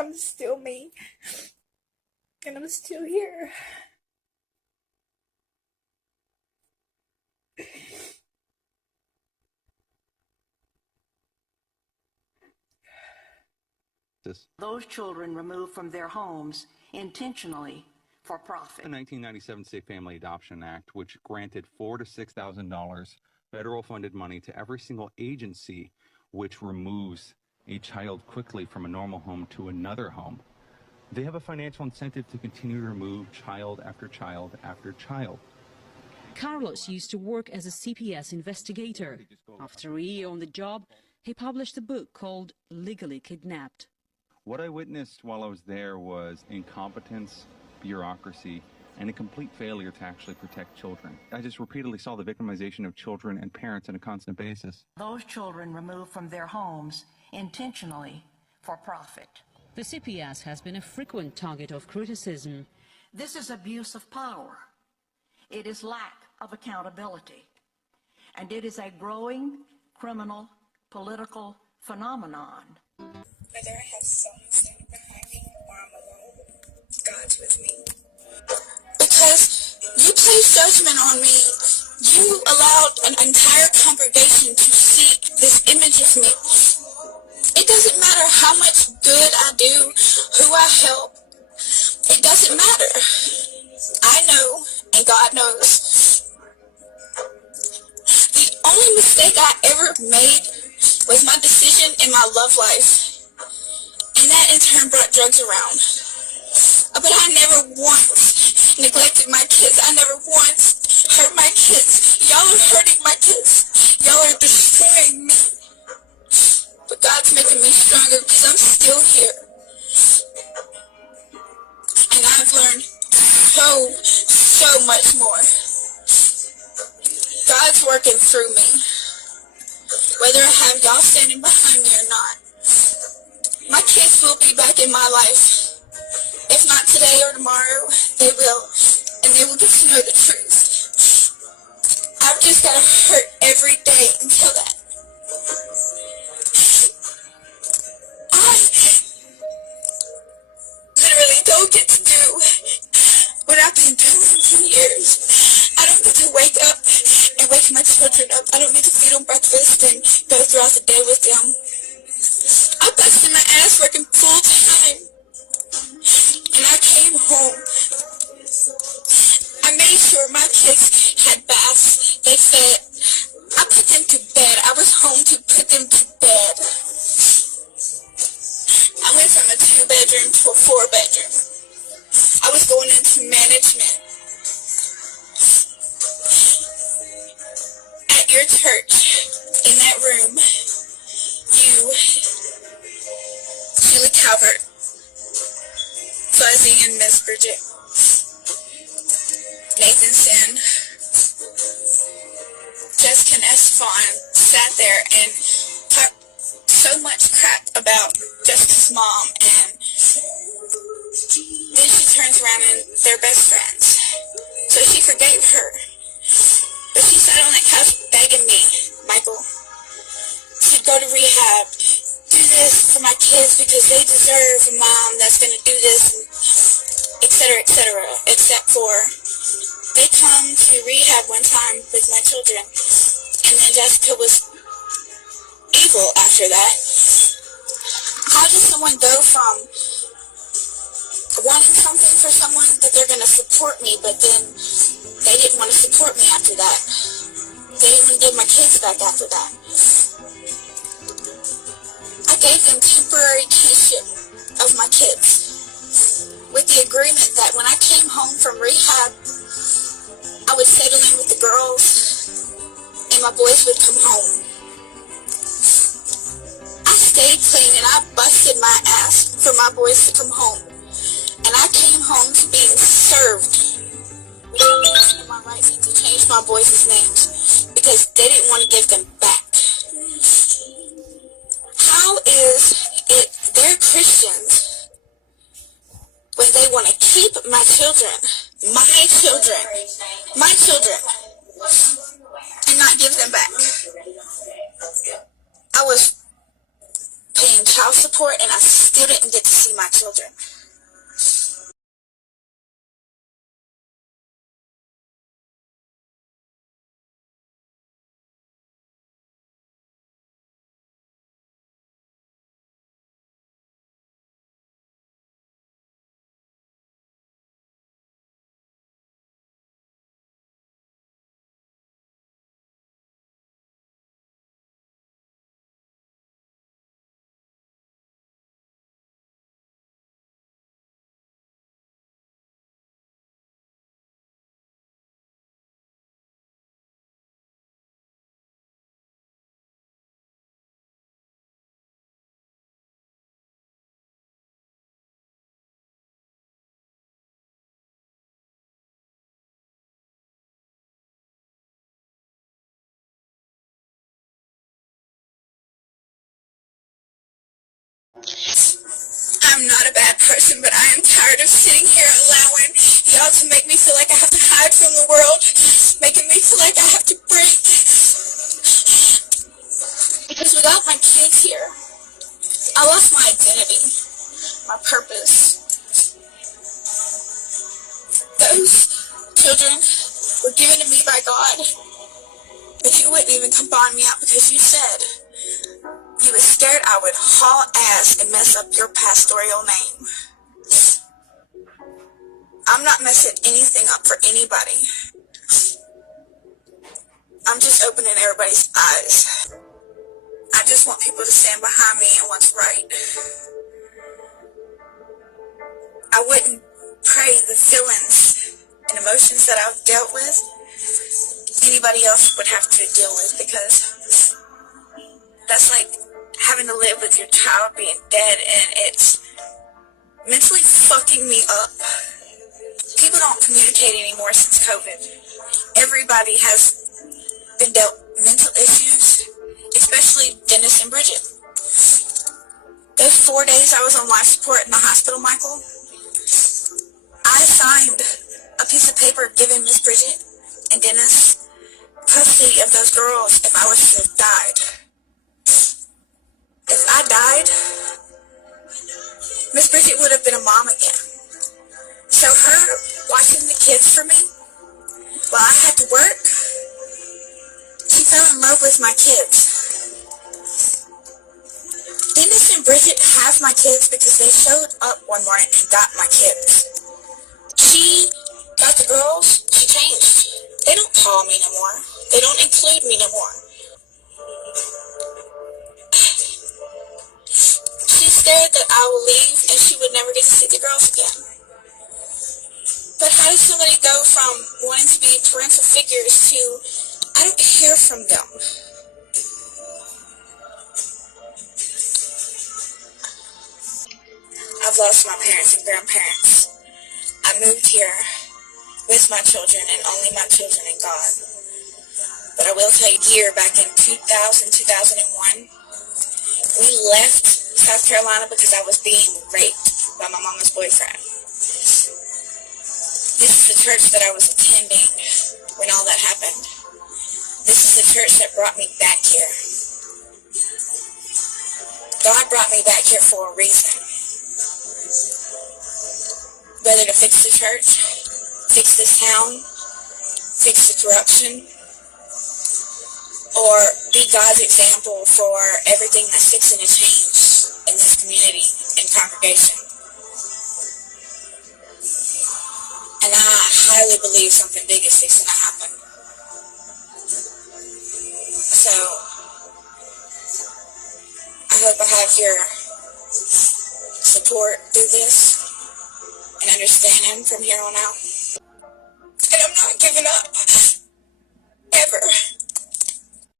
I'm still me. And I'm still here. Those children removed from their homes intentionally for profit. The 1997 Safe Family Adoption Act, which granted $4,000 to $6,000 federal funded money to every single agency which removes a child quickly from a normal home to another home. They have a financial incentive to continue to remove child after child after child. Carlos used to work as a CPS investigator. After a year on the job, he published a book called Legally Kidnapped. What I witnessed while I was there was incompetence, bureaucracy, and a complete failure to actually protect children. I just repeatedly saw the victimization of children and parents on a constant basis. Those children removed from their homes intentionally for profit. The CPS has been a frequent target of criticism. This is abuse of power. It is lack of accountability. And it is a growing criminal political phenomenon. Whether I have someone standing behind me or I'm alone, God's with me. Because you place judgment on me, you allowed an entire congregation to see this image of me. It doesn't matter how much good I do, who I help. It doesn't matter. I know, and God knows. The only mistake I ever made was my decision in my love life. And that in turn brought drugs around. But I never once neglected my kids. I never once hurt my kids. Y'all are hurting my kids. Y'all are destroying me. But God's making me stronger because I'm still here. And I've learned so much more. God's working through me. Whether I have y'all standing behind me or not. My kids will be back in my life. If not today or tomorrow, they will. And they will get to know the truth. I've just got to hurt every day until that. I literally don't get to do what I've been doing for years. I don't get to wake up and wake my children up. I don't get to feed them breakfast and go throughout the day with them. I busted my ass working full time. And I came home. I made sure my kids had baths. They fed. I put them to bed. I was home to put them to bed. I went from a 2-bedroom to a 4-bedroom. I was going into management. At your church, in that room, you, Julie Calvert, Fuzzy and Miss Bridget, Nathan Sin, Jessica S. Vaughn sat there and talked so much crap about Jessica's mom, and then she turns around and they're best friends. So she forgave her. But she sat on that couch begging me, Michael, to go to rehab, do this for my kids because they deserve a mom that's going to do this, and etc., except for they come to rehab one time with my children, and then Jessica was evil after that. How does someone go from wanting something for someone that they're going to support me, but then they didn't want to support me after that? They didn't want to give my kids back after that. I gave them temporary kinship of my kids with the agreement that when I came home from rehab, I would settle in with the girls and my boys would come home. I stayed clean and I busted my ass for my boys to come home. And I came home to being served with my rights and to change my boys' names because they didn't want to give them back. How is it they're Christians when they want to keep my children, and not give them back? I was paying child support, and I still didn't get to see my children. I'm not a bad person, but I am tired of sitting here allowing y'all to make me feel like I have to hide from the world, making me feel like I have to break. Because without my kids here, I lost my identity, my purpose. Those children were given to me by God, but you wouldn't even come bond me out because you said you were scared I would haul ass and mess up your pastoral name. I'm not messing anything up for anybody. I'm just opening everybody's eyes. I just want people to stand behind me and what's right. I wouldn't pray the feelings and emotions that I've dealt with anybody else would have to deal with, because that's like having to live with your child being dead, and it's mentally fucking me up. People don't communicate anymore since COVID. Everybody has been dealt mental issues, especially Dennis and Bridget. Those 4 days I was on life support in the hospital, Michael, I signed a piece of paper giving Miss Bridget and Dennis custody of those girls if I was to have died. If I died, Miss Bridget would have been a mom again. So her watching the kids for me while I had to work, she fell in love with my kids. Dennis and Bridget have my kids because they showed up one morning and got my kids. She got the girls, she changed. They don't call me no more. They don't include me no more. She's scared that I will leave and she would never get to see the girls again. But how does somebody go from wanting to be parental figures to, I don't hear from them? I've lost my parents and grandparents. I moved here with my children and only my children and God. But I will tell you, here back in 2000, 2001, we left South Carolina because I was being raped by my mama's boyfriend. This is the church that I was attending when all that happened. This is the church that brought me back here. God brought me back here for a reason. Whether to fix the church, fix this town, fix the corruption, or be God's example for everything that's fixing to change in this community and congregation. And I highly believe something big is fixing to happen. So, I hope I have your support through this and understanding from here on out. And I'm not giving up.